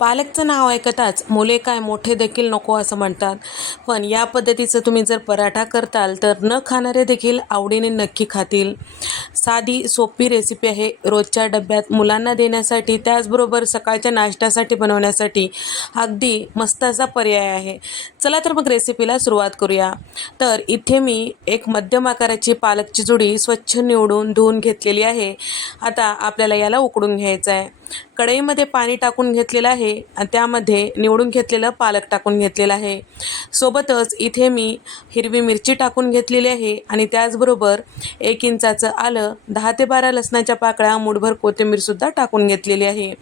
पालकचं नाव ऐकताच मुले काय मोठे देखील नको असं म्हणतात. पण या पद्धतीचं तुम्ही जर पराठा करताल तर न खाणारे देखील आवडीने नक्की खातील. साधी सोपी रेसिपी आहे. रोजच्या डब्यात मुलांना देण्यासाठी त्याचबरोबर सकाळच्या नाश्त्यासाठी बनवण्यासाठी अगदी मस्त असा पर्याय आहे. चला तर मग रेसिपीला सुरुवात करूया. तर इथे मी एक मध्यम आकाराची पालकची जुडी स्वच्छ निवडून धुवून घेतलेली आहे. आता आपल्याला याला उकडून घ्यायचं आहे कढईमध्ये पाणी टाकून घेतलेलं आहे आणि त्यामध्ये निवडून घेतलेलं पालक टाकून घेतलेलं आहे. सोबतच इथे मी हिरवी मिरची टाकून घेतलेली आहे आणि त्याचबरोबर एक इंचाचं आलं दहा ते बारा लसणाच्या पाकळ्या मुठभर कोथिंबीरसुद्धा टाकून घेतलेली आहे.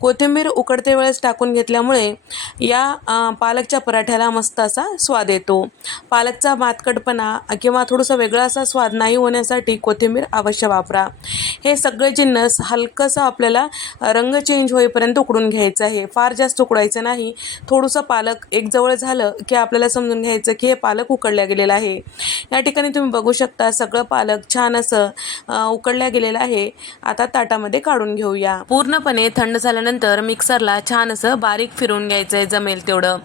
कोथिंबीर उकडते वेळेस टाकून घेतल्यामुळे या पालकच्या पराठ्याला मस्त असा स्वाद येतो. पालकचा मातकटपणा किंवा थोडासा वेगळा असा स्वाद नाही होण्यासाठी कोथिंबीर अवश्य वापरा. हे सगळे जिन्नस हलकंसं आपल्याला रंग चेंज होईपर्यंत उकडून घ्यायचं आहे. फार जास्त उकडायचं नाही. थोडंसं पालक एक जवळ झालं की आपल्याला समजून घ्यायचं की हे पालक उकडल्या गेलेलं आहे. या ठिकाणी तुम्ही बघू शकता सगळं पालक छान असं उकडल्या गेलेलं आहे. आता ताटामध्ये काढून घेऊया. पूर्णपणे थंड झाल्यानंतर मिक्सरला छान असं बारीक फिरवून घ्यायचं आहे जमेल तेवढं.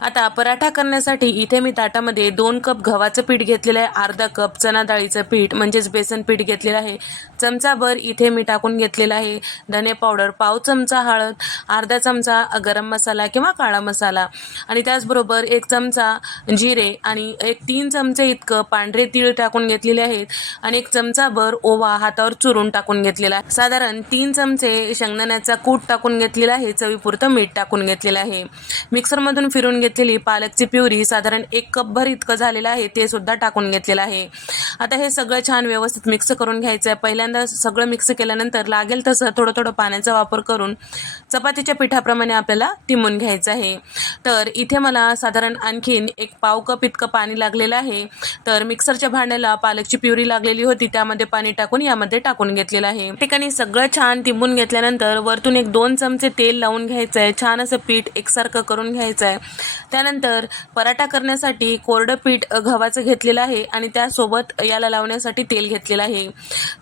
आता पराठा करण्यासाठी इथे मी ताटामध्ये दोन कप गव्हाचं पीठ घेतलेलं आहे अर्धा कप चना डाळीचं पीठ म्हणजेच बेसन पीठ घेतलेलं आहे. चमचाभर इथे मी टाकून घेतलेलं आहे. धने पावडर पाव चमचा हळद अर्धा चमचा गरम मसाला किंवा काळा मसाला. आणि त्याचबरोबर एक चमचा जिरे आणि एक तीन चमचे इतकं पांढरे तीळ टाकून घेतलेले आहेत आणि एक चमचाभर ओवा हातावर चुरून टाकून घेतलेला आहे. साधारण तीन चमचे शेंगदाण्याचा कूट टाकून घेतलेला आहे चवीपुरतं मीठ टाकून घेतलेलं आहे. मिक्सरमधून फिरून घेतलेली पालकची प्युरी साधारण एक कपभर इतकं झालेलं आहे ते सुद्धा टाकून घेतलेलं आहे. आता हे सगळं छान व्यवस्थित मिक्स करून घ्यायचं आहे पहिल्यांदा सगळं मिक्स केल्यानंतर लागेल तसं थोडं थोडं पाण्याचा वापर करून चपातीच्या पिठाप्रमाणे आपल्याला तिमून घ्यायचं आहे. तर इथे मला साधारण आणखीन एक पाव कप इतकं पाणी लागलेलं आहे. तर मिक्सरच्या भांड्याला पालकची प्युरी लागलेली होती. त्यामध्ये पाणी टाकून यामध्ये टाकून घेतलेलं आहे. ठिकाणी सगळं छान तिंबून घेतल्यानंतर वरतून एक दोन चमचे तेल लावून घ्यायचं आहे. छान असं पीठ एकसारखं करून घ्यायचं आहे. त्यानंतर पराठा करण्यासाठी कोरडं पीठ गव्हाचं घेतलेलं आहे आणि त्यासोबत याला लावण्यासाठी तेल घेतलेलं आहे.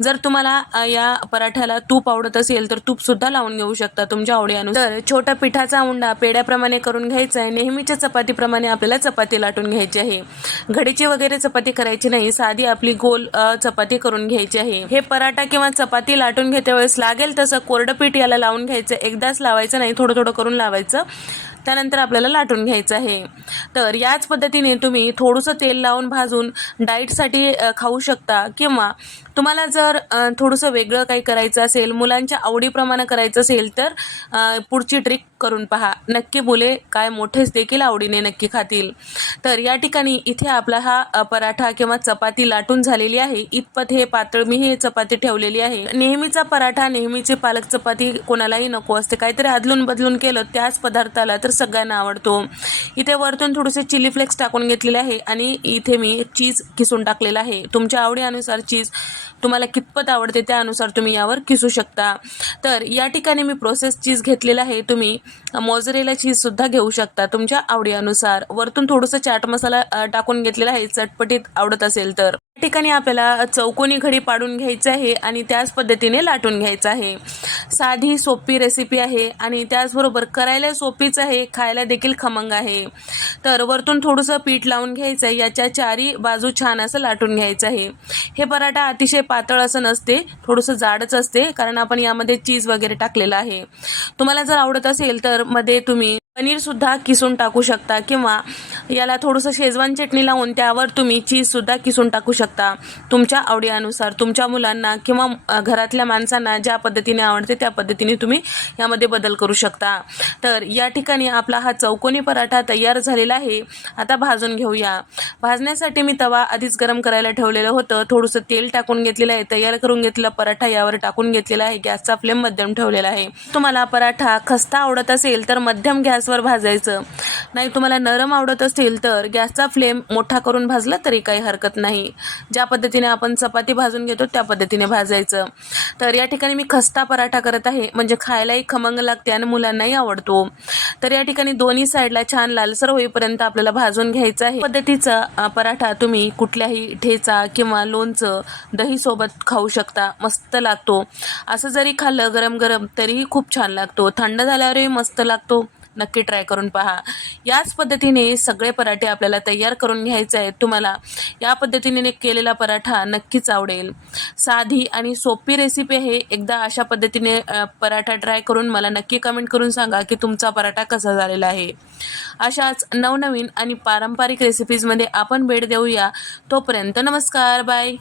जर तुम्हाला या पराठ्याला तूप आवडत असेल तर तूप सुद्धा लावून घेऊ शकता तुमच्या आवडीनुसार. तर छोटा पिठाचा उंडा पेड्याप्रमाणे करून घ्यायचा आहे. नेहमीच्या चपातीप्रमाणे आपल्याला चपाती लाटून घ्यायची आहे. घडीची वगैरे चपाती करायची नाही. साधी आपली गोल चपाती करून घ्यायची आहे. हे पराठा किंवा चपाती लाटून घेते वेळेस लागेल तसं कोरडं पीठ याला लावून घ्यायचं. एकदाच लावायचं नाही. थोडं थोडं करून लावायचं. त्यानंतर आपल्याला लाटून घ्यायचं आहे. तर याच पद्धतीने तुम्ही थोडंसं तेल लावून भाजून डाईटसाठी खाऊ शकता किंवा तुम्हाला जर थोडंसं वेगळं काही करायचं असेल मुलांच्या आवडीप्रमाणे करायचं असेल तर पुढची ट्रिक करून पहा. नक्की मुले काय मोठेच देखील आवडीने नक्की खातील. तर या ठिकाणी इथे आपला हा पराठा किंवा चपाती लाटून झालेली आहे. इतपत हे पातळ मी हे चपाती ठेवलेली आहे. नेहमीचा पराठा नेहमीची पालक चपाती कोणालाही नको असते. काहीतरी आदलून बदलून केलं त्याच पदार्थाला तर सगळ्यांना आवडतो. इथे वरतून थोडेसे चिली फ्लेक्स टाकून घेतलेले आहे आणि इथे मी चीज किसून टाकलेलं आहे. तुमच्या आवडीनुसार चीज तुम्हाला कितपत आवडते त्यानुसार तुम्ही यावर किसू शकता. तर या ठिकाणी मी प्रोसेस चीज घेतलेला आहे. तुम्ही मोजरेला चीजसुद्धा घेऊ शकता तुमच्या आवडीनुसार. वरतून थोडंसं चाट मसाला टाकून घेतलेला आहे. चटपटीत आवडत असेल तर. ठिकाणी आपल्याला चौकोनी घडी पाडून घ्यायचं आहे आणि त्याच पद्धतीने लाटून घ्यायचं आहे. साधी सोपी रेसिपी आहे आणि त्याचबरोबर करायला सोपीच आहे खायला देखील खमंग आहे. तर वरतून थोडंसं पीठ लावून घ्यायचं आहे याच्या चारी बाजू छान असं लाटून घ्यायचं आहे. हे पराठा अतिशय पातळ असं नसते थोडंसं जाडच असते कारण आपण यामध्ये चीज वगैरे टाकलेलं आहे. तुम्हाला जर आवडत असेल तर मध्ये तुम्ही पनीरसुद्धा किसून टाकू शकता किंवा याला थोडंसं शेजवान चटणी लावून त्यावर तुम्ही चीजसुद्धा किसून टाकू शकता. तुमच्या आवडीनुसार तुमच्या मुलांना किंवा घरातल्या माणसांना ज्या पद्धतीने आवडते त्या पद्धतीने तुम्ही यामध्ये बदल करू शकता. तर या ठिकाणी आपला हा चौकोनी पराठा तयार झालेला आहे. आता भाजून घेऊया. भाजण्यासाठी मी तवा आधीच गरम करायला ठेवलेलं होतं. थोडंसं तेल टाकून घेतलेलं आहे. तयार करून घेतलेला पराठा यावर टाकून घेतलेला आहे. गॅसचा फ्लेम मध्यम ठेवलेला आहे. तुम्हाला पराठा खस्ता आवडत असेल तर मध्यम गॅस गॅसवर भाजायचं. नाही तुम्हाला नरम आवडत असतील तर गॅसचा फ्लेम मोठा करून भाजला तरी काही हरकत नाही. ज्या पद्धतीने आपण चपाती भाजून घेतो त्या पद्धतीने भाजायचं. तर या ठिकाणी मी खस्ता पराठा करत आहे म्हणजे खायलाही खमंग लागते आणि मुलांनाही आवडतो. तर या ठिकाणी दोन्ही साईडला छान लालसर होईपर्यंत आपल्याला भाजून घ्यायचं आहे. पद्धतीचा पराठा तुम्ही कुठल्याही ठेचा किंवा लोणचं दही सोबत खाऊ शकता. मस्त लागतो. असं जरी खाल्लं गरम गरम तरीही खूप छान लागतो. थंड झाल्यावरही मस्त लागतो. नक्की ट्राय करून पहा. याच पद्धतीने सगळे पराठे आपल्याला तयार करून घ्यायचे आहेत तुम्हाला. या पद्धतीने केलेला पराठा नक्कीच आवडेल. साधी आणि सोपी रेसिपी आहे. एकदा अशा पद्धतीने पराठा ट्राय करून मला नक्की कमेंट करून सांगा की तुमचा पराठा कसा झालेला आहे. अशाच नवनवीन आणि पारंपरिक रेसिपीजमध्ये आपण भेट देऊया. तोपर्यंत नमस्कार. बाय